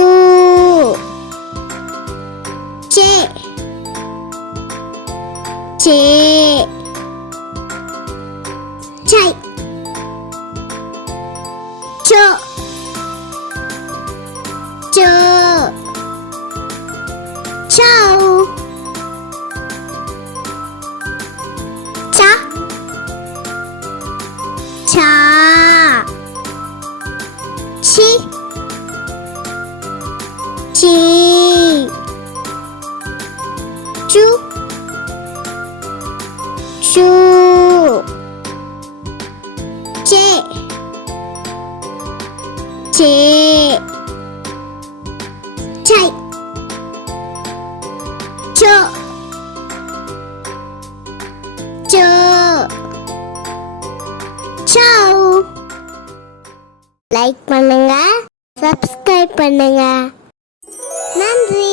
சு சே சே சை so so சௌ சா சா சி சி சு சு சே சே சை சோ சோ சௌ. லைக் பண்ணுங்க, சப்ஸ்கிரைப் பண்ணுங்க. நன்றி.